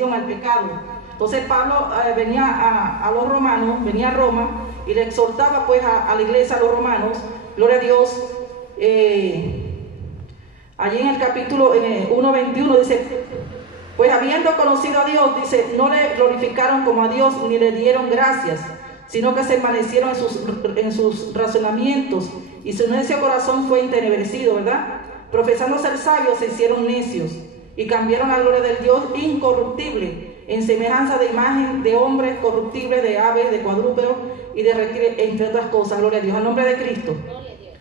al pecado. Entonces Pablo venía a los romanos, venía a Roma y le exhortaba pues a la iglesia, a los romanos, gloria a Dios. Allí en el capítulo 1:21 dice, pues habiendo conocido a Dios, dice, no le glorificaron como a Dios ni le dieron gracias, sino que se envanecieron en sus razonamientos y su necio corazón fue entenebrecido, ¿verdad? Profesando ser sabios se hicieron necios y cambiaron la gloria del Dios incorruptible en semejanza de imagen de hombres corruptibles, de aves, de cuadrúpedos y de reptiles, entre otras cosas. Gloria a Dios, al nombre de Cristo.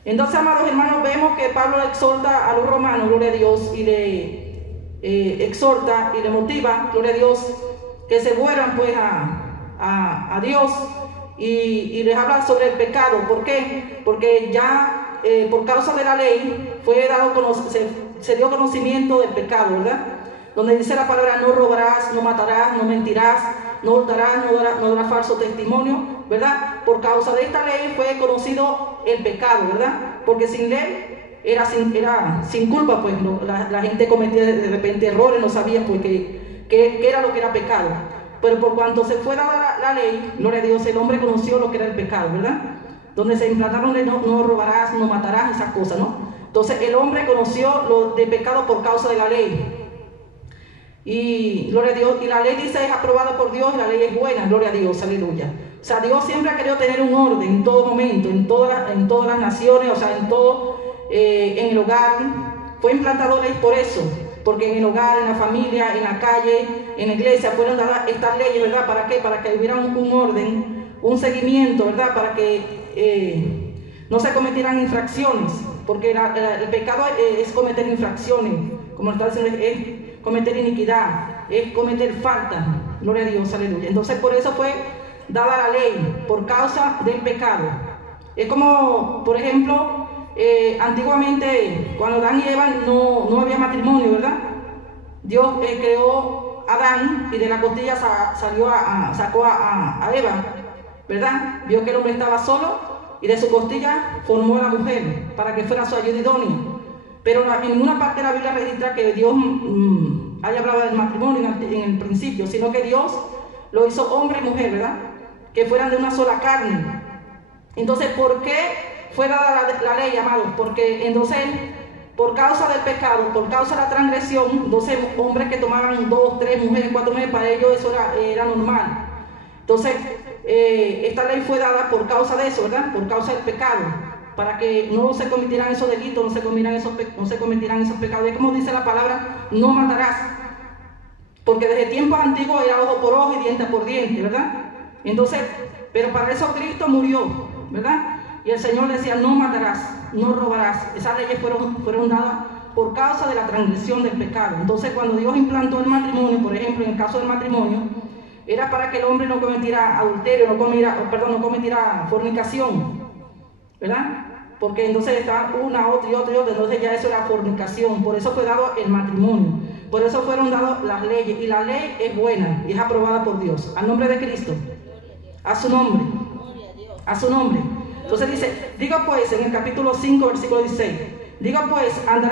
Entonces, amados hermanos, vemos que Pablo exhorta a los romanos, gloria a Dios, y le exhorta y le motiva, gloria a Dios, que se vuelvan pues a Dios y les habla sobre el pecado. ¿Por qué? Porque ya por causa de la ley se dio conocimiento del pecado, ¿verdad? Donde dice la palabra, no robarás, no matarás, no mentirás, no hurtarás, no darás falso testimonio, ¿verdad? Por causa de esta ley fue conocido el pecado, ¿verdad? Porque sin ley era sin culpa, pues la gente cometía de repente errores, no sabía pues qué era lo que era pecado. Pero por cuanto se fue dada la ley, gloria a Dios, el hombre conoció lo que era el pecado, ¿verdad? Donde se implantaron no robarás, no matarás, esas cosas, ¿no? Entonces el hombre conoció lo de pecado por causa de la ley. Y gloria a Dios, y la ley dice es aprobada por Dios y la ley es buena, gloria a Dios, aleluya. O sea, Dios siempre ha querido tener un orden en todo momento, en todas las naciones, o sea, en el hogar. Fue implantado ley por eso, porque en el hogar, en la familia, en la calle, en la iglesia fueron dadas estas leyes, ¿verdad? ¿Para qué? Para que hubiera un orden, un seguimiento, ¿verdad? Para que no se cometieran infracciones, porque el pecado es cometer infracciones, como está diciendo, es cometer iniquidad, es cometer falta, gloria a Dios, aleluya. Entonces por eso fue dada la ley, por causa del pecado. Es como, por ejemplo, antiguamente cuando Adán y Eva no había matrimonio, ¿verdad? Dios creó a Adán y de la costilla sacó a Eva, ¿verdad? Vio que el hombre estaba solo y de su costilla formó a la mujer para que fuera su ayuda idónea. Pero en ninguna parte de la Biblia registra que Dios haya hablado del matrimonio en el principio, sino que Dios lo hizo hombre y mujer, ¿verdad? Que fueran de una sola carne. Entonces, ¿por qué fue dada la ley, amados? Porque entonces, por causa del pecado, por causa de la transgresión, entonces hombres que tomaban 2, 3 mujeres, 4 mujeres, para ellos eso era normal. Entonces, esta ley fue dada por causa de eso, ¿verdad? Por causa del pecado, para que no se cometieran esos delitos, no se cometieran esos pecados. Es como dice la palabra, no matarás, porque desde tiempos antiguos era ojo por ojo y diente por diente, ¿verdad? Entonces, pero para eso Cristo murió, ¿verdad? Y el Señor decía, no matarás, no robarás. Esas leyes fueron dadas por causa de la transgresión del pecado. Entonces, cuando Dios implantó el matrimonio, por ejemplo, en el caso del matrimonio, era para que el hombre no cometiera adulterio, no cometiera fornicación, ¿verdad? Porque entonces está una, otra y otra, entonces ya eso era fornicación. Por eso fue dado el matrimonio, por eso fueron dadas las leyes, y la ley es buena y es aprobada por Dios. Al nombre de Cristo, a su nombre, a su nombre. Entonces dice, diga pues, en el capítulo 5, versículo 16, diga pues, andad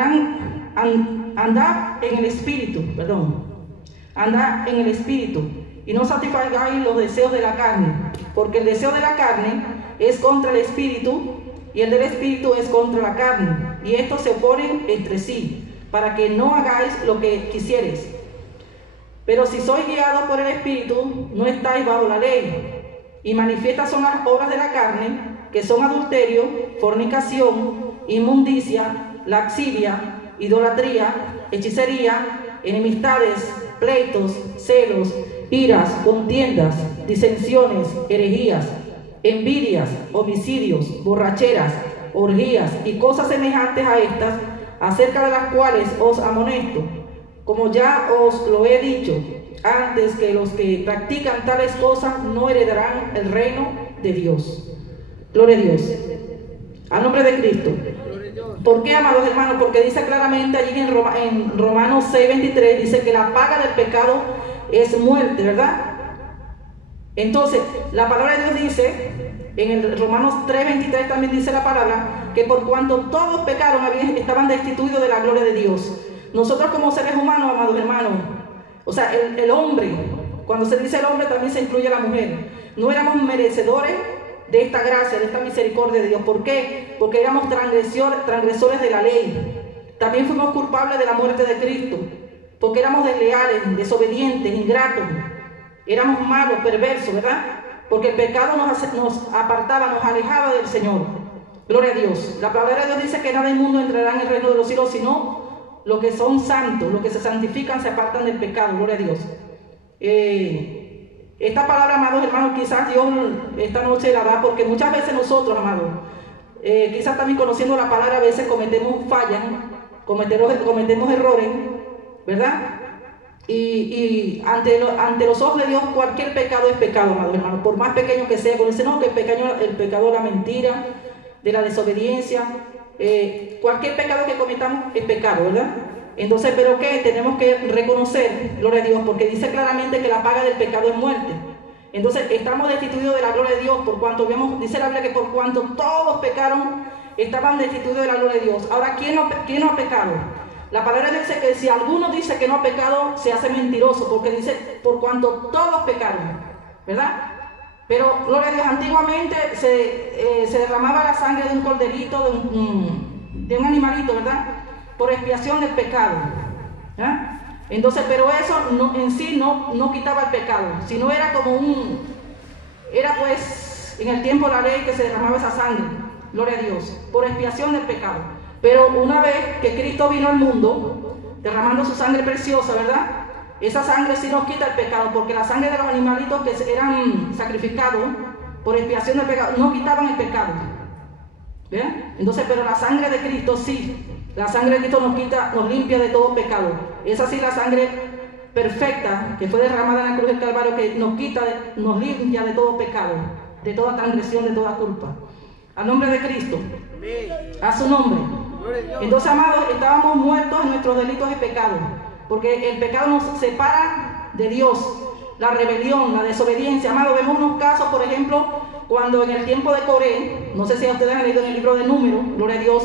en el espíritu, andad en el espíritu, y no satisfagáis los deseos de la carne, porque el deseo de la carne es contra el espíritu, y el del espíritu es contra la carne, y estos se oponen entre sí, para que no hagáis lo que quisiereis. Pero si sois guiados por el espíritu, no estáis bajo la ley. Y manifiestas son las obras de la carne, que son adulterio, fornicación, inmundicia, laxivia, idolatría, hechicería, enemistades, pleitos, celos, iras, contiendas, disensiones, herejías, envidias, homicidios, borracheras, orgías y cosas semejantes a estas, acerca de las cuales os amonesto, como ya os lo he dicho antes, que los que practican tales cosas no heredarán el reino de Dios. Gloria a Dios. Al nombre de Cristo. ¿Por qué, amados hermanos? Porque dice claramente allí en Romanos 6:23, dice que la paga del pecado es muerte, ¿verdad? Entonces, la palabra de Dios dice, en el Romanos 3:23 también dice la palabra, que por cuanto todos pecaron, estaban destituidos de la gloria de Dios. Nosotros como seres humanos, amados hermanos, O sea, el hombre, cuando se dice el hombre también se incluye a la mujer. No éramos merecedores de esta gracia, de esta misericordia de Dios. ¿Por qué? Porque éramos transgresores de la ley. También fuimos culpables de la muerte de Cristo, porque éramos desleales, desobedientes, ingratos. Éramos malos, perversos, ¿verdad? Porque el pecado nos apartaba, nos alejaba del Señor. Gloria a Dios. La palabra de Dios dice que nada inmundo entrará en el reino de los cielos, sino los que son santos, los que se santifican, se apartan del pecado. Gloria a Dios. Esta palabra, amados hermanos, quizás Dios esta noche la da, porque muchas veces nosotros, amados, quizás también conociendo la palabra, a veces cometemos fallas, cometemos errores, ¿verdad? Y ante los ojos de Dios cualquier pecado es pecado, amados hermanos, por más pequeño que sea. Cuando dicen, no, que el pecado de la mentira, de la desobediencia, cualquier pecado que cometamos es pecado, ¿verdad? Entonces, ¿pero qué? Tenemos que reconocer, gloria a Dios, porque dice claramente que la paga del pecado es muerte. Entonces, estamos destituidos de la gloria de Dios, por cuanto dice la Biblia que por cuanto todos pecaron, estaban destituidos de la gloria de Dios. Ahora, ¿quién no ha pecado? La palabra dice que si alguno dice que no ha pecado, se hace mentiroso, porque dice, por cuanto todos pecaron, ¿verdad? Pero, gloria a Dios, antiguamente se derramaba la sangre de un corderito, de un animalito, ¿verdad? Por expiación del pecado, ¿ya? Entonces, pero eso en sí no quitaba el pecado, sino era era pues en el tiempo de la ley que se derramaba esa sangre, gloria a Dios, por expiación del pecado. Pero una vez que Cristo vino al mundo, derramando su sangre preciosa, ¿verdad? Esa sangre sí nos quita el pecado, porque la sangre de los animalitos que eran sacrificados por expiación del pecado no quitaban el pecado, ¿bien? Entonces, pero la sangre de Cristo sí. La sangre de Cristo nos limpia de todo pecado. Es así la sangre perfecta que fue derramada en la cruz del Calvario, que nos limpia de todo pecado, de toda transgresión, de toda culpa. Al nombre de Cristo. A su nombre. Entonces, amados, estábamos muertos en nuestros delitos y pecados, porque el pecado nos separa de Dios. La rebelión, la desobediencia. Amados, vemos unos casos, por ejemplo, cuando en el tiempo de Coré, no sé si ustedes han leído en el libro de Números, gloria a Dios.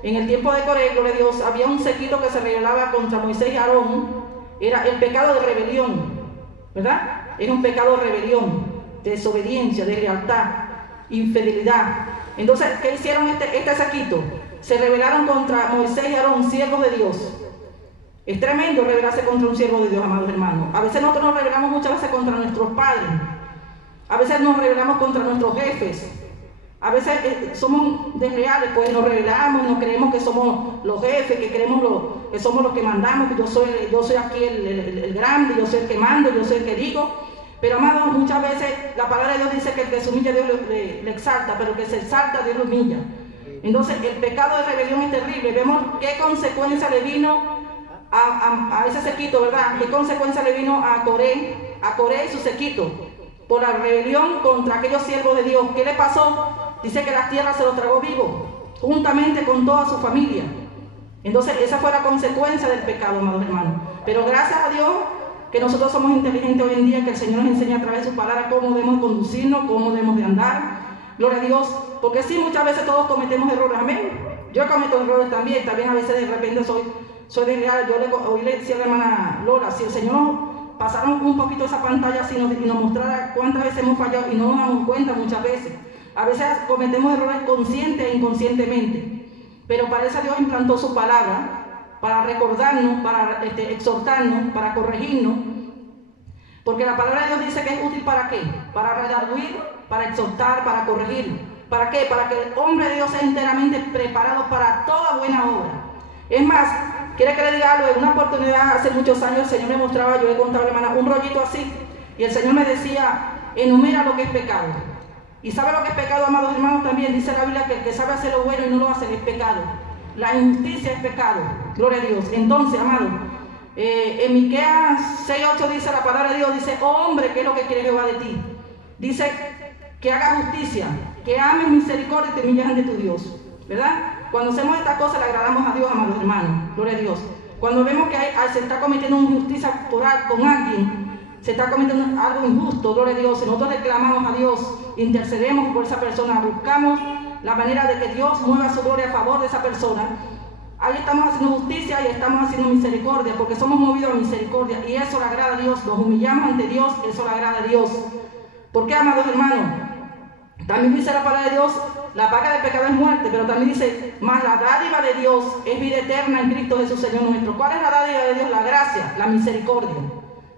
En el tiempo de Coré, gloria a Dios, había un séquito que se rebelaba contra Moisés y Aarón. Era el pecado de rebelión, ¿verdad? Era un pecado de rebelión, de desobediencia, de lealtad, infidelidad. Entonces, ¿qué hicieron este séquito? Se rebelaron contra Moisés y Aarón, siervos de Dios. Es tremendo rebelarse contra un siervo de Dios, amados hermanos. A veces nosotros nos rebelamos muchas veces contra nuestros padres. A veces nos rebelamos contra nuestros jefes. A veces somos desleales, pues nos rebelamos, nos creemos que somos los jefes, que creemos que somos los que mandamos, que yo soy aquí el grande, yo soy el que mando, yo soy el que digo. Pero, amados, muchas veces la palabra de Dios dice que el que se humilla Dios le exalta, pero el que se exalta Dios lo humilla. Entonces, el pecado de rebelión es terrible. Vemos qué consecuencia le vino a ese séquito, ¿verdad? ¿Qué consecuencia le vino a Coré y su séquito? Por la rebelión contra aquellos siervos de Dios. ¿Qué le pasó? Dice que la tierra se lo tragó vivo, juntamente con toda su familia. Entonces, esa fue la consecuencia del pecado, amados hermanos. Pero gracias a Dios que nosotros somos inteligentes hoy en día, que el Señor nos enseña a través de su palabra cómo debemos conducirnos, cómo debemos de andar. Gloria a Dios, porque sí, muchas veces todos cometemos errores, amén. Yo cometo errores también a veces de repente soy desleal. Hoy le decía a la hermana Lola, si el Señor nos pasara un poquito esa pantalla así y nos mostrara cuántas veces hemos fallado y no nos damos cuenta muchas veces. A veces cometemos errores conscientes e inconscientemente, pero para eso Dios implantó su palabra, para recordarnos, para exhortarnos, para corregirnos, porque la palabra de Dios dice que es útil ¿para qué? Para redarguir, para exhortar, para corregir. ¿Para qué? Para que el hombre de Dios sea enteramente preparado para toda buena obra. Es más, quiere que le diga algo. En una oportunidad hace muchos años el Señor me mostraba, yo le contaba a la hermana, un rollito así, y el Señor me decía, enumera lo que es pecado. ¿Y sabe lo que es pecado, amados hermanos? También dice la Biblia que el que sabe hacer lo bueno y no lo hace es pecado. La injusticia es pecado. Gloria a Dios. Entonces, amados, en Miqueas 6:8 dice la palabra de Dios, dice, oh hombre, ¿qué es lo que quiere Jehová de ti? Dice que haga justicia, que ames misericordia y te humilles ante tu Dios, ¿verdad? Cuando hacemos estas cosas le agradamos a Dios, amados hermanos. Gloria a Dios. Cuando vemos que se está cometiendo una injusticia con alguien, se está cometiendo algo injusto, gloria a Dios, nosotros le clamamos a Dios, intercedemos por esa persona, buscamos la manera de que Dios mueva su gloria a favor de esa persona, Ahí estamos haciendo justicia y estamos haciendo misericordia, porque somos movidos a misericordia y eso le agrada a Dios. Nos humillamos ante Dios, eso le agrada a Dios. ¿Por qué, amados hermanos? También dice la palabra de Dios, la paga del pecado es muerte, pero también dice, mas la dádiva de Dios es vida eterna en Cristo Jesús, Señor nuestro. ¿Cuál es la dádiva de Dios? La gracia, la misericordia.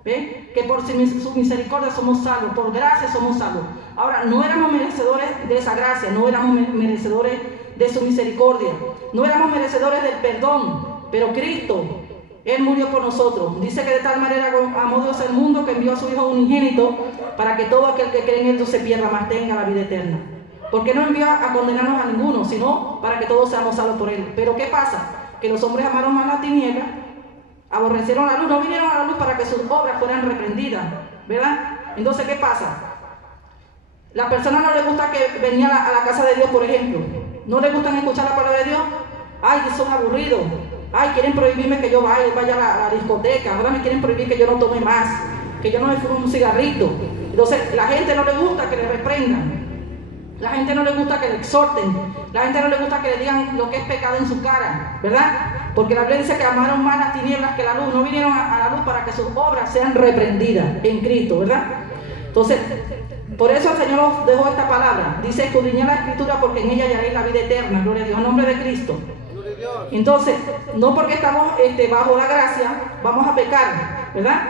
¿Ve? Que por su misericordia somos salvos, por gracia somos salvos. Ahora, no éramos merecedores de esa gracia, no éramos merecedores de su misericordia, no éramos merecedores del perdón, pero Cristo, Él murió por nosotros. Dice que de tal manera amó Dios al mundo que envió a su Hijo unigénito para que todo aquel que cree en Él no se pierda, mas tenga la vida eterna. Porque no envió a condenarnos a ninguno, sino para que todos seamos salvos por Él. Pero ¿qué pasa? Que los hombres amaron más la tiniebla, aborrecieron la luz, no vinieron a la luz para que sus obras fueran reprendidas, ¿verdad? Entonces, ¿qué pasa? La persona no le gusta que venía a la casa de Dios, por ejemplo. No le gustan escuchar la palabra de Dios. Ay, que son aburridos. Ay, quieren prohibirme que yo vaya a la discoteca. Ahora me quieren prohibir que yo no tome más, que yo no me fume un cigarrito. Entonces, la gente no le gusta que le reprendan. La gente no le gusta que le exhorten. La gente no le gusta que le digan lo que es pecado en su cara, ¿verdad? Porque la Biblia dice que amaron más las tinieblas que la luz. No vinieron a la luz para que sus obras sean reprendidas en Cristo, ¿verdad? Entonces, por eso el Señor nos dejó esta palabra. Dice, escudriñad la Escritura porque en ella hallaréis la vida eterna. Gloria a Dios, en nombre de Cristo. Entonces, no porque estamos bajo la gracia, vamos a pecar, ¿verdad?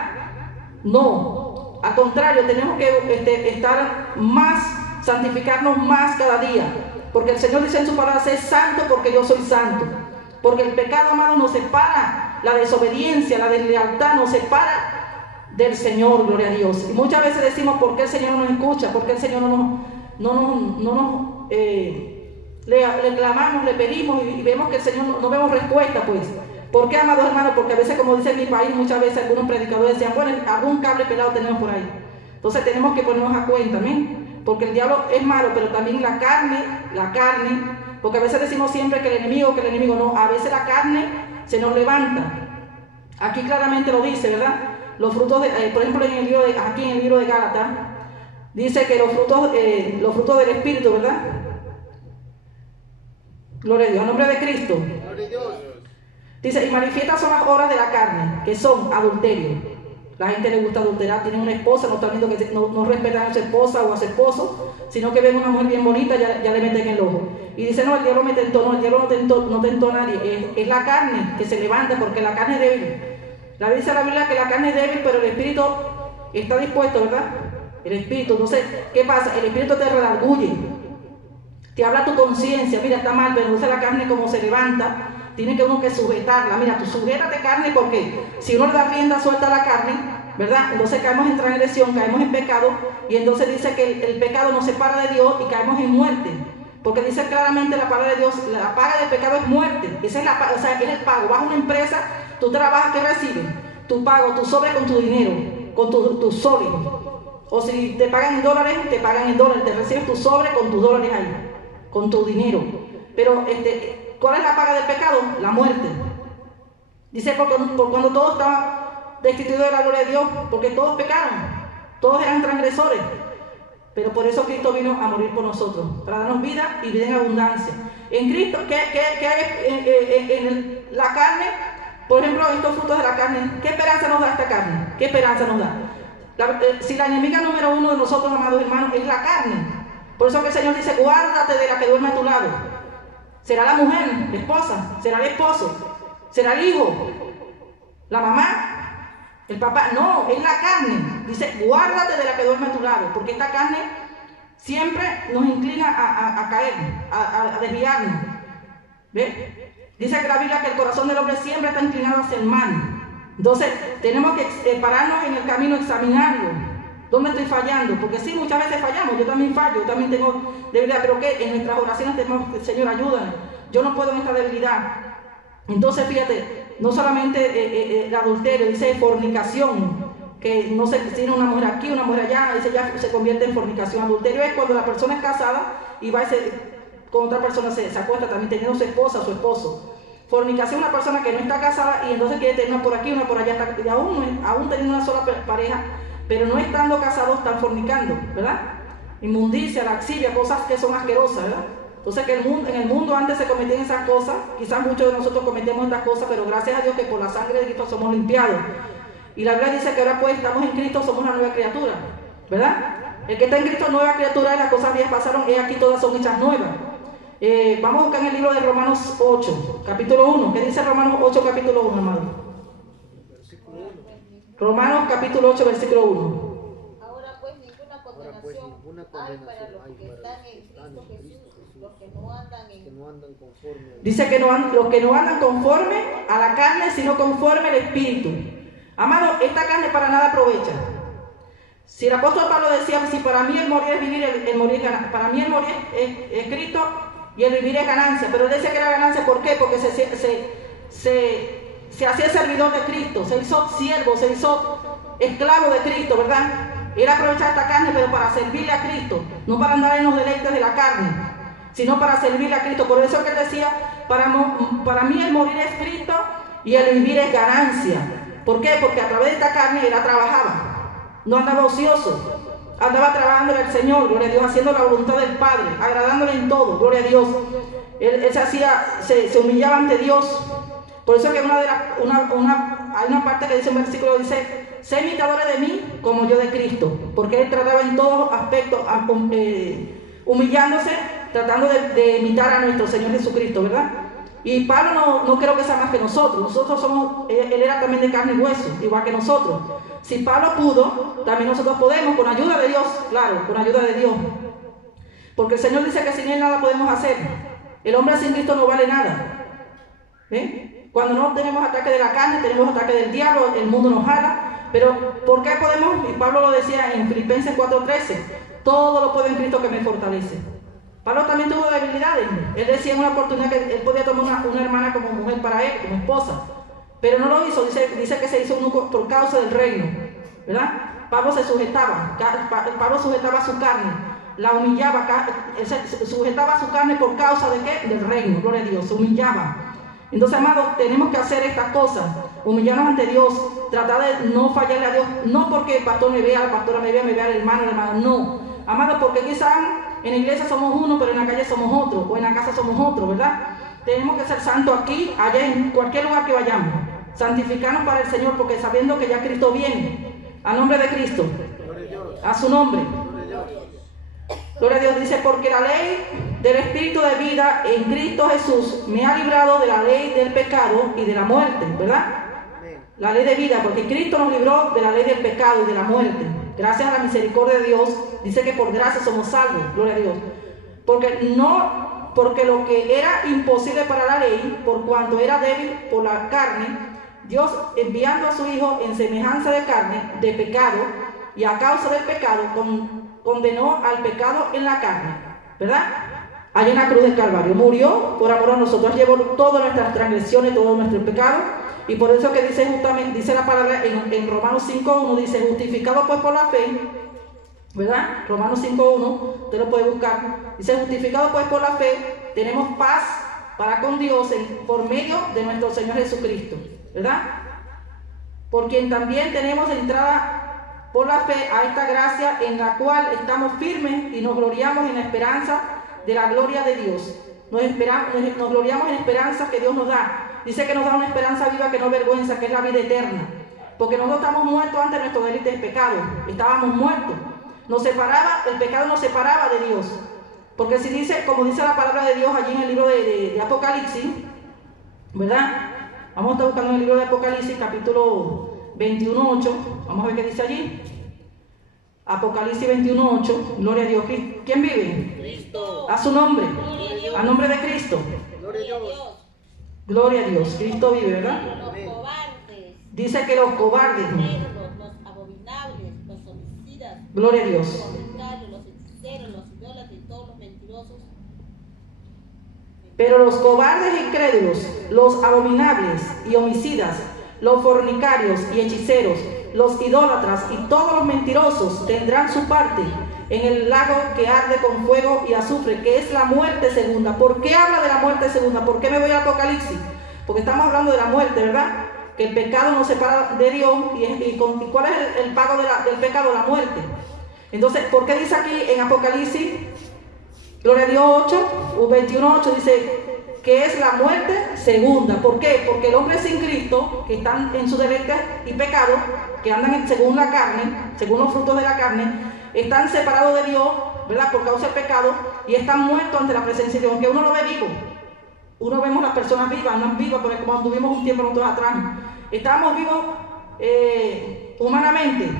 No, al contrario, tenemos que estar más, santificarnos más cada día. Porque el Señor dice en su palabra, sé santo porque yo soy santo. Porque el pecado, amado, nos separa, la desobediencia, la deslealtad nos separa del Señor, gloria a Dios. Y muchas veces decimos, ¿por qué el Señor no nos escucha? ¿Por qué el Señor no nos le clamamos, le pedimos y vemos que el Señor no vemos respuesta? Pues, ¿por qué, amados hermanos? Porque a veces, como dice en mi país, muchas veces algunos predicadores decían, bueno, algún cable pelado tenemos por ahí. Entonces tenemos que ponernos a cuenta, ¿amén? Porque el diablo es malo, pero también la carne, porque a veces decimos siempre que el enemigo, no, a veces la carne se nos levanta. Aquí claramente lo dice, ¿verdad? Los frutos, por ejemplo, aquí en el libro de Gálatas, dice que los frutos del Espíritu, ¿verdad? Gloria a Dios, en nombre de Cristo. Gloria a Dios. Dice, y manifiestas son las obras de la carne, que son adulterio. La gente le gusta adulterar, tienen una esposa, no están viendo que no respetan a su esposa o a su esposo, sino que ven una mujer bien bonita, ya le meten el ojo. Y dice, no, el diablo me tentó, no, el diablo no tentó a nadie, es la carne que se levanta, porque la carne es débil. Dice la Biblia que la carne es débil, pero el espíritu está dispuesto, ¿verdad? El espíritu, entonces, ¿qué pasa? El espíritu te redarguye, te habla tu conciencia, mira, está mal, pero entonces la carne como se levanta, tiene que uno que sujetarla. Mira, tú sujétate carne, porque si uno le da rienda suelta a la carne, ¿verdad? Entonces caemos en transgresión, caemos en pecado, y entonces dice que el pecado nos separa de Dios y caemos en muerte. Porque dice claramente la palabra de Dios, la paga del pecado es muerte. Esa es es el pago. Vas a una empresa, tú trabajas, ¿qué recibes? Tu pago, tu sobre con tu dinero, con tu sobre. O si te pagan en dólares, te recibes tu sobre con tus dólares ahí, con tu dinero. Pero ¿cuál es la paga del pecado? La muerte. Dice, por cuando todos estaban destituidos de la gloria de Dios, porque todos pecaron, todos eran transgresores. Pero por eso Cristo vino a morir por nosotros, para darnos vida y vida en abundancia. En Cristo, ¿qué hay en la carne? Por ejemplo, estos frutos de la carne, ¿qué esperanza nos da esta carne? ¿Qué esperanza nos da? Si la enemiga número uno de nosotros, amados hermanos, es la carne. Por eso que el Señor dice, guárdate de la que duerme a tu lado. ¿Será la mujer, la esposa? ¿Será el esposo? ¿Será el hijo? ¿La mamá? ¿El papá? No, es la carne. Dice, guárdate de la que duerme a tu lado, porque esta carne siempre nos inclina a caer, a desviarnos. ¿Ves? Dice que la Biblia que el corazón del hombre siempre está inclinado hacia el mal. Entonces, tenemos que pararnos en el camino, examinarlo. ¿Dónde estoy fallando? Porque sí, muchas veces fallamos. Yo también fallo, yo también tengo debilidad. Pero que en nuestras oraciones tenemos, Señor, ayúdame. Yo no puedo en esta debilidad. Entonces, fíjate, no solamente el adulterio, dice fornicación, que no se tiene una mujer aquí, una mujer allá, dice ya se convierte en fornicación. Adulterio es cuando la persona es casada y va con otra persona se acuesta también teniendo su esposa o su esposo. Fornicación es una persona que no está casada y entonces quiere tener una por aquí, una por allá, y aún teniendo una sola pareja, pero no estando casados están fornicando, ¿verdad? Inmundicia, laxivia, cosas que son asquerosas, ¿verdad? Entonces que en el mundo antes se cometían esas cosas, quizás muchos de nosotros cometemos estas cosas, pero gracias a Dios que por la sangre de Cristo somos limpiados. Y la Biblia dice que ahora pues estamos en Cristo, somos una nueva criatura, ¿verdad? El que está en Cristo, nueva criatura, y las cosas viejas pasaron, y aquí todas son hechas nuevas. Vamos a buscar en el libro de Romanos 8, capítulo 1. ¿Qué dice Romanos 8, capítulo 1, amado? Romanos capítulo 8, versículo 1. Ahora pues ninguna condenación hay para los que están en Cristo Jesús, los que no andan conforme. Dice que los que no andan conforme a la carne, sino conforme al Espíritu. Amado, esta carne para nada aprovecha. Si el apóstol Pablo decía, si para mí el morir es vivir, el morir es ganancia. Para mí el morir es Cristo y el vivir es ganancia. Pero él decía que era ganancia, ¿por qué? Porque se hacía servidor de Cristo, se hizo siervo, se hizo esclavo de Cristo, ¿verdad? Él aprovechaba esta carne, pero para servirle a Cristo, no para andar en los deleites de la carne, sino para servirle a Cristo. Por eso que él decía, para mí el morir es Cristo y el vivir es ganancia. ¿Por qué? Porque a través de esta carne él trabajaba, no andaba ocioso, andaba trabajando al Señor, gloria a Dios, haciendo la voluntad del Padre, agradándole en todo, gloria a Dios. Él se humillaba ante Dios. Por eso que hay una parte que dice un versículo, dice, sé imitadores de mí como yo de Cristo, porque él trataba en todos aspectos, humillándose, tratando de imitar a nuestro Señor Jesucristo, ¿verdad? Y Pablo no creo que sea más que nosotros somos, él era también de carne y hueso, igual que nosotros. Si Pablo pudo, también nosotros podemos, con ayuda de Dios, claro, con ayuda de Dios. Porque el Señor dice que sin él nada podemos hacer. El hombre sin Cristo no vale nada. Cuando no tenemos ataque de la carne, tenemos ataque del diablo, el mundo nos jala. Pero ¿por qué podemos? Y Pablo lo decía en Filipenses 4:13, todo lo puedo en Cristo que me fortalece. Pablo también tuvo debilidades. Él decía en una oportunidad que él podía tomar una hermana como mujer para él, como esposa, pero no lo hizo. Dice que se hizo por causa del reino, ¿verdad? Pablo se sujetaba, Pablo sujetaba su carne, la humillaba, se sujetaba su carne por causa de ¿qué? Del reino, gloria a Dios, se humillaba. Entonces, amados, tenemos que hacer estas cosas, humillarnos ante Dios, tratar de no fallarle a Dios, no porque el pastor me vea, la pastora me vea el hermano, no, amados, porque quizás en la iglesia somos uno, pero en la calle somos otro, o en la casa somos otro, ¿verdad? Tenemos que ser santos aquí, allá, en cualquier lugar que vayamos, santificarnos para el Señor, porque sabiendo que ya Cristo viene, a nombre de Cristo, a su nombre. Gloria a Dios, dice, porque la ley del Espíritu de vida en Cristo Jesús me ha librado de la ley del pecado y de la muerte, ¿verdad? La ley de vida, porque Cristo nos libró de la ley del pecado y de la muerte. Gracias a la misericordia de Dios, dice que por gracia somos salvos, gloria a Dios. Porque lo que era imposible para la ley, por cuanto era débil por la carne, Dios enviando a su Hijo en semejanza de carne, de pecado, y a causa del pecado, condenó al pecado en la carne, ¿verdad? Allá en la cruz del Calvario, murió por amor a nosotros, llevó todas nuestras transgresiones, todo nuestro pecado, y por eso que dice la palabra en Romanos 5.1, dice, justificado pues por la fe, ¿verdad? Romanos 5.1, usted lo puede buscar, dice, justificado pues por la fe, tenemos paz para con Dios por medio de nuestro Señor Jesucristo, ¿verdad? Por quien también tenemos entrada por la fe a esta gracia en la cual estamos firmes y nos gloriamos en la esperanza de la gloria de Dios. Nos gloriamos en la esperanza que Dios nos da. Dice que nos da una esperanza viva que no avergüenza, que es la vida eterna. Porque nosotros estamos muertos ante nuestro delito de pecado. Estábamos muertos. El pecado nos separaba de Dios. Porque si dice, como dice la palabra de Dios allí en el libro de Apocalipsis, ¿verdad? Vamos a estar buscando en el libro de Apocalipsis, capítulo 21.8, vamos a ver qué dice allí. Apocalipsis 21.8, gloria a Dios. ¿Quién vive? Cristo. A su nombre, a nombre de Cristo. Gloria a Dios. Gloria a Dios, Cristo vive, ¿verdad? Los cobardes. Dice que los cobardes, Los abominables, los homicidas. gloria a Dios. Los fornicarios, los hechiceros, los idólatras y todos los mentirosos. Pero los cobardes e incrédulos, los abominables y homicidas, los fornicarios y hechiceros, los idólatras y todos los mentirosos tendrán su parte en el lago que arde con fuego y azufre, que es la muerte segunda. ¿Por qué habla de la muerte segunda? ¿Por qué me voy a Apocalipsis? Porque estamos hablando de la muerte, ¿verdad? Que el pecado nos separa de Dios y ¿cuál es el pago del pecado? La muerte. Entonces, ¿por qué dice aquí en Apocalipsis Gloria a Dios 8, 21:8 dice que es la muerte segunda. ¿Por qué? Porque el hombre sin Cristo, que están en sus deleites y pecados, que andan según la carne, según los frutos de la carne, están separados de Dios, ¿verdad? Por causa del pecado, y están muertos ante la presencia de Dios, aunque uno lo ve vivo. Uno vemos las personas vivas, no vivas, porque como tuvimos un tiempo nosotros atrás, estábamos vivos humanamente,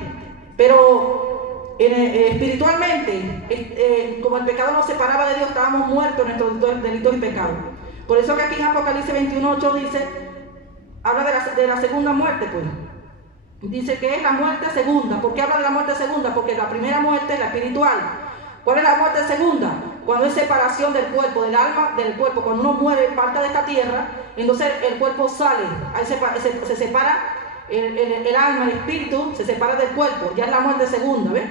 pero espiritualmente, como el pecado nos separaba de Dios, estábamos muertos en nuestros delitos y pecados. Por eso que aquí en Apocalipsis 21:8 dice, habla de la segunda muerte, pues. Dice que es la muerte segunda. ¿Por qué habla de la muerte segunda? Porque la primera muerte es la espiritual. ¿Cuál es la muerte segunda? Cuando es separación del cuerpo, del alma, del cuerpo. Cuando uno muere, parte de esta tierra, entonces el cuerpo sale, ahí se separa el alma, el espíritu, se separa del cuerpo. Ya es la muerte segunda, ¿ves?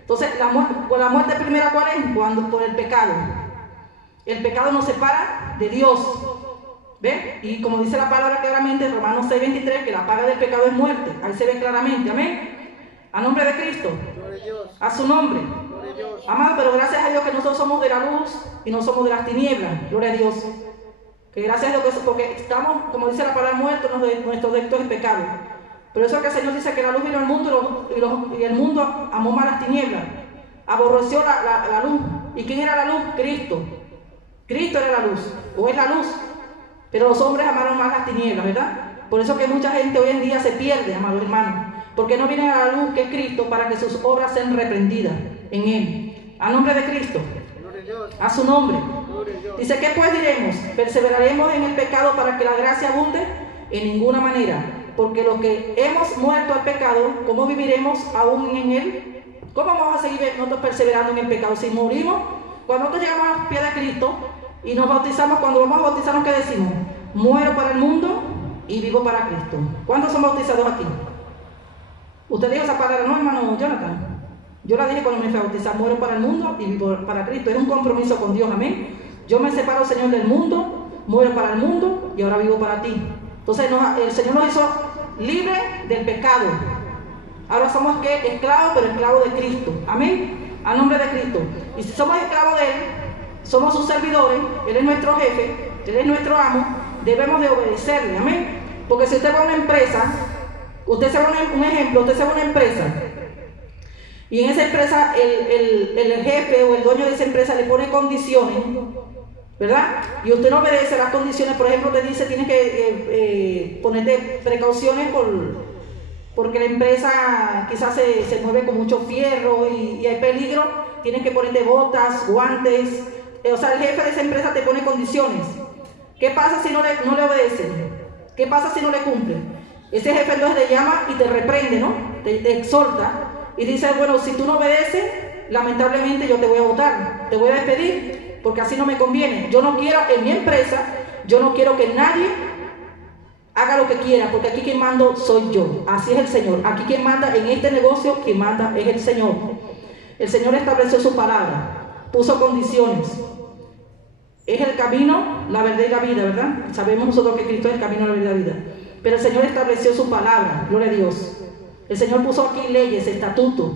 Entonces, la muerte primera, ¿cuál es? Cuando por el pecado. El pecado nos separa de Dios. ¿Ve? Y como dice la palabra claramente en Romanos 6:23, que la paga del pecado es muerte. Ahí se ve claramente, amén. A nombre de Cristo, a su nombre. Amado, pero gracias a Dios que nosotros somos de la luz y no somos de las tinieblas. Gloria a Dios. Que gracias a Dios, porque estamos, como dice la palabra, muertos en nuestros delitos y pecados. Pero eso es que el Señor dice que la luz vino al mundo y el mundo amó más las tinieblas. Aborreció la luz. ¿Y quién era la luz? Cristo. Cristo era la luz, o es la luz. Pero los hombres amaron más las tinieblas, ¿verdad? Por eso que mucha gente hoy en día se pierde, amados hermanos, porque no vienen a la luz que es Cristo para que sus obras sean reprendidas en Él. A nombre de Cristo, a su nombre. Dice, ¿qué pues diremos? ¿Perseveraremos en el pecado para que la gracia abunde? En ninguna manera, porque los que hemos muerto al pecado, ¿cómo viviremos aún en Él? ¿Cómo vamos a seguir nosotros perseverando en el pecado? Si morimos, cuando nosotros llegamos a los pies de Cristo y nos bautizamos, cuando vamos a bautizarnos, ¿qué decimos? Muero para el mundo y vivo para Cristo. ¿Cuántos son bautizados aquí? Usted dijo esa palabra, ¿no, hermano Jonathan? Yo la dije cuando me fui a bautizar, muero para el mundo y vivo para Cristo. Es un compromiso con Dios, amén. Yo me separo, Señor, del mundo, muero para el mundo y ahora vivo para ti. Entonces el Señor nos hizo libres del pecado. Ahora somos ¿qué? Esclavos, pero esclavos de Cristo, amén. A nombre de Cristo. Y si somos esclavos de Él, somos sus servidores, Él es nuestro jefe, Él es nuestro amo, debemos de obedecerle, amén. Porque si usted va a una empresa, usted se va a un ejemplo, usted se va a una empresa, y en esa empresa el jefe o el dueño de esa empresa le pone condiciones, ¿verdad? Y usted no obedece las condiciones. Por ejemplo, te dice, tienes que ponerte precauciones porque la empresa quizás se mueve con mucho fierro y hay peligro, tienes que ponerte botas, guantes. O sea, el jefe de esa empresa te pone condiciones. ¿Qué pasa si no le obedecen? ¿Qué pasa si no le cumplen? Ese jefe entonces te llama y te reprende, ¿no? Te exhorta y dice, bueno, si tú no obedeces, lamentablemente yo te voy a votar, te voy a despedir, porque así no me conviene. Yo no quiero, en mi empresa, yo no quiero que nadie haga lo que quiera, porque aquí quien mando soy yo. Así es el Señor. Aquí quien manda en este negocio, quien manda es el Señor. El Señor estableció su palabra, puso condiciones. Es el camino, la verdad y la vida, ¿verdad? Sabemos nosotros que Cristo es el camino, la verdad y la vida. Pero el Señor estableció su palabra, gloria a Dios. El Señor puso aquí leyes, estatutos.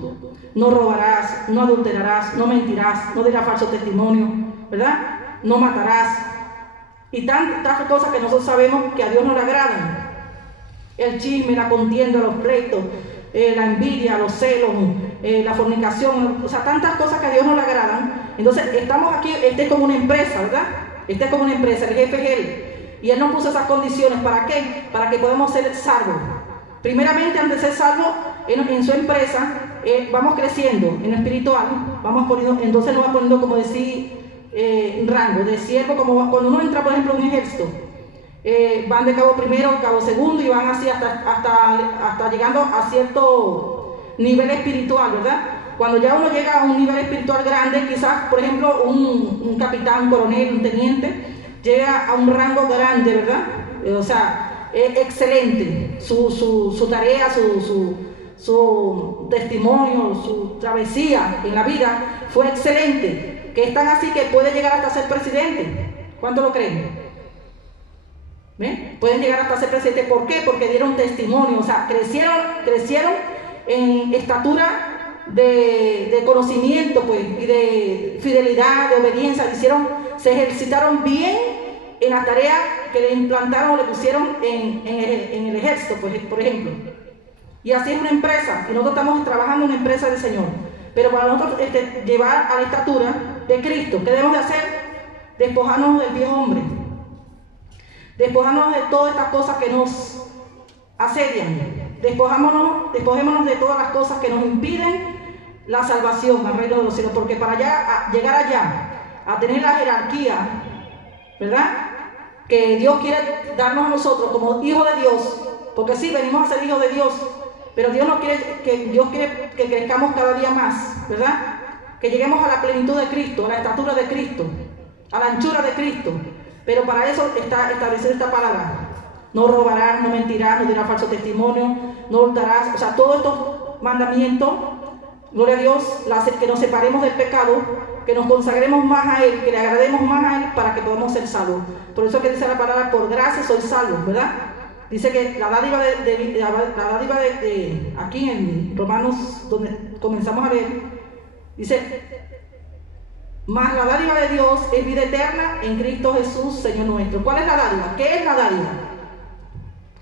No robarás, no adulterarás, no mentirás, no dirás falso testimonio, ¿verdad? No matarás. Y tantas cosas que nosotros sabemos que a Dios no le agradan. El chisme, la contienda, los pleitos, la envidia, los celos, la fornicación, o sea, tantas cosas que a Dios no le agradan. Entonces, estamos aquí, este es como una empresa, ¿verdad? Este es como una empresa, el jefe es Él. Y Él nos puso esas condiciones, ¿para qué? Para que podamos ser salvos. Primeramente, antes de ser salvos, en su empresa, vamos creciendo en lo espiritual, vamos poniendo, entonces nos va poniendo, como decir, rango de siervo, como cuando uno entra, por ejemplo, a un ejército. Van de cabo primero, cabo segundo y van así hasta llegando a cierto nivel espiritual, ¿verdad? Cuando ya uno llega a un nivel espiritual grande, quizás, por ejemplo, un capitán, un coronel, un teniente, llega a un rango grande, ¿verdad? O sea, es excelente su tarea, su testimonio, su travesía en la vida fue excelente, que es tan así que puede llegar hasta ser presidente. ¿Cuánto lo creen? ¿Ven? Pueden llegar hasta ser presidente. ¿Por qué? Porque dieron testimonio, o sea, crecieron en estatura de conocimiento, pues, y de fidelidad, de obediencia, se ejercitaron bien en la tarea que le implantaron o le pusieron en el ejército, pues, por ejemplo. Y así es una empresa, y nosotros estamos trabajando en una empresa del Señor. Pero para nosotros llevar a la estatura de Cristo, ¿qué debemos de hacer? Despojarnos del viejo hombre. Despojarnos de todas estas cosas que nos asedian. Despojémonos de todas las cosas que nos impiden la salvación al reino de los cielos. Porque para llegar allá, a tener la jerarquía, ¿verdad?, que Dios quiere darnos a nosotros como hijos de Dios. Porque sí, venimos a ser hijos de Dios, pero Dios quiere que crezcamos cada día más, ¿verdad? Que lleguemos a la plenitud de Cristo, a la estatura de Cristo, a la anchura de Cristo. Pero para eso está establecida esta palabra: no robarás, no mentirás, no dirás falso testimonio, no hurtarás. O sea, todos estos mandamientos, gloria a Dios, que nos separemos del pecado, que nos consagremos más a Él, que le agrademos más a Él para que podamos ser salvos. Por eso que dice la palabra: por gracia sois salvos, ¿verdad? Dice que la dádiva de aquí en Romanos, donde comenzamos a ver, dice: mas la dádiva de Dios es vida eterna en Cristo Jesús, Señor nuestro. ¿Cuál es la dádiva? ¿Qué es la dádiva?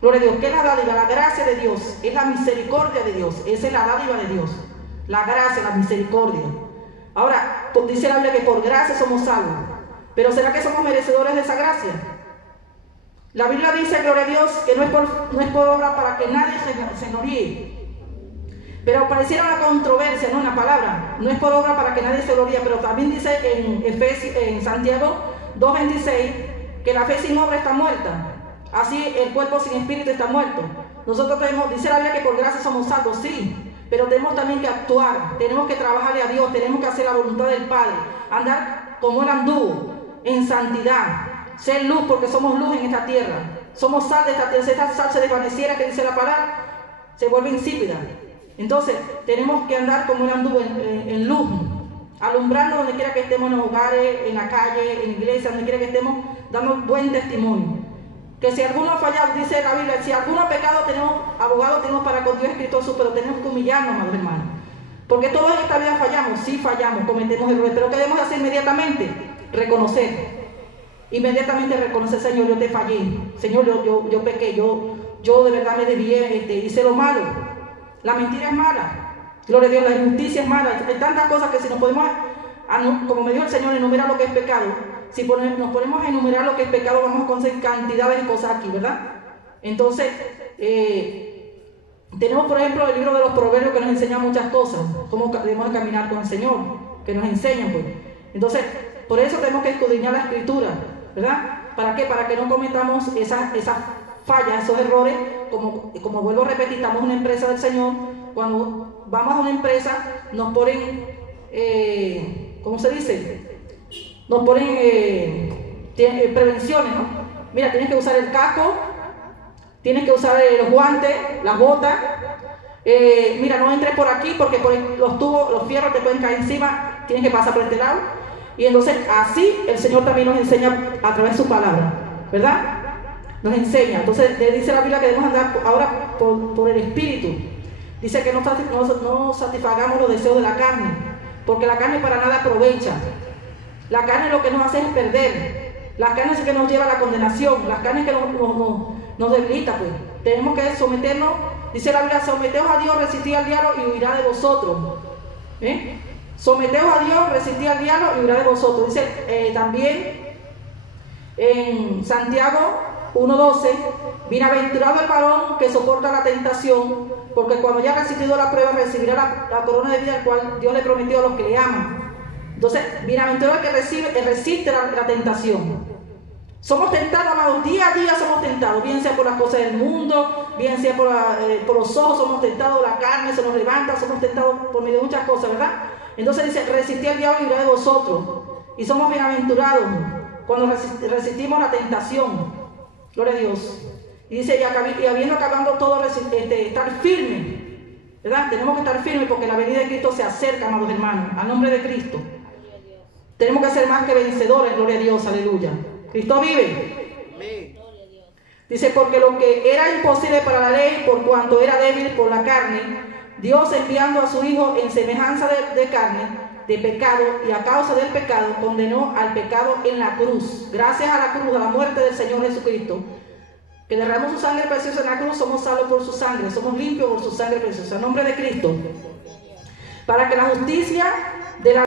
Gloria a Dios. ¿Qué es la dádiva? La gracia de Dios, es la misericordia de Dios. Esa es la dádiva de Dios, la gracia, la misericordia. Ahora, dice la Biblia que por gracia somos salvos, pero ¿será que somos merecedores de esa gracia? La Biblia dice, gloria a Dios, que no es por obra para que nadie se gloríe. Pero pareciera una controversia, ¿no?, en la palabra. No es por obra para que nadie se gloríe, pero también dice en Santiago 2:26 que la fe sin obra está muerta. Así el cuerpo sin espíritu está muerto. Nosotros dice la Biblia que por gracia somos salvos, sí, pero tenemos también que actuar, tenemos que trabajarle a Dios, tenemos que hacer la voluntad del Padre, andar como Él anduvo, en santidad, ser luz, porque somos luz en esta tierra, somos sal de esta tierra. Si esta sal se desvaneciera, que dice la palabra, se vuelve insípida. Entonces tenemos que andar como Él anduvo, en luz, alumbrando donde quiera que estemos, en los hogares, en la calle, en la iglesia, donde quiera que estemos, dando buen testimonio. Que si alguno ha fallado, dice la Biblia, si alguno ha pecado, abogado tenemos para con Dios, Cristo Jesús, pero tenemos que humillarnos, amados hermanos. Porque todos en esta vida fallamos, sí fallamos, cometemos errores, pero ¿qué debemos hacer inmediatamente? Reconocer. Inmediatamente reconocer: Señor, yo te fallé, Señor, yo pequé, yo de verdad me desvié, hice lo malo. La mentira es mala, gloria a Dios, la injusticia es mala. Hay tantas cosas que si nos podemos, como me dijo el Señor, enumerar lo que es pecado. Si nos ponemos a enumerar lo que es pecado, vamos a conseguir cantidades de cosas aquí, ¿verdad? Entonces, tenemos por ejemplo el libro de los Proverbios, que nos enseña muchas cosas, cómo debemos caminar con el Señor, que nos enseñan, pues. Entonces, por eso tenemos que escudriñar la Escritura, ¿verdad? ¿Para qué? Para que no cometamos esas fallas, esos errores. Como vuelvo a repetir, estamos en una empresa del Señor. Cuando vamos a una empresa, nos ponen, ¿cómo se dice? Nos ponen prevenciones, ¿no? Mira, tienes que usar el casco, tienes que usar los guantes, las botas. Mira, no entres por aquí porque los tubos, los fierros te pueden caer encima, tienes que pasar por este lado. Y entonces así el Señor también nos enseña a través de su palabra, ¿verdad? Nos enseña. Entonces dice la Biblia que debemos andar ahora por el Espíritu. Dice que no satisfagamos los deseos de la carne, porque la carne para nada aprovecha. La carne lo que nos hace es perder. La carne es que nos lleva a la condenación. La carne es que nos debilita, pues. Tenemos que someternos. Dice la Biblia: someteos a Dios, resistid al diablo y huirá de vosotros. Someteos a Dios, resistid al diablo y huirá de vosotros. Dice también en Santiago 1:12: bienaventurado el varón que soporta la tentación, porque cuando haya resistido la prueba recibirá la corona de vida, al cual Dios le prometió a los que le aman. Entonces, bienaventurado el que resiste la tentación. Somos tentados, amados, día a día somos tentados, bien sea por las cosas del mundo, bien sea por los ojos, somos tentados, la carne se nos levanta, somos tentados por medio de muchas cosas, ¿verdad? Entonces dice: resistid al diablo y huirá de vosotros. Y somos bienaventurados cuando resistimos la tentación. Gloria a Dios. Y dice: y habiendo acabado todo, estar firme, ¿verdad? Tenemos que estar firmes porque la venida de Cristo se acerca, amados hermanos, a nombre de Cristo. Tenemos que ser más que vencedores, gloria a Dios, aleluya. Cristo vive. Amén. Dice: porque lo que era imposible para la ley, por cuanto era débil por la carne, Dios, enviando a su Hijo en semejanza de carne, de pecado, y a causa del pecado condenó al pecado en la cruz. Gracias a la cruz, a la muerte del Señor Jesucristo, que derramó su sangre preciosa en la cruz, somos salvos por su sangre, somos limpios por su sangre preciosa. En nombre de Cristo, para que la justicia de la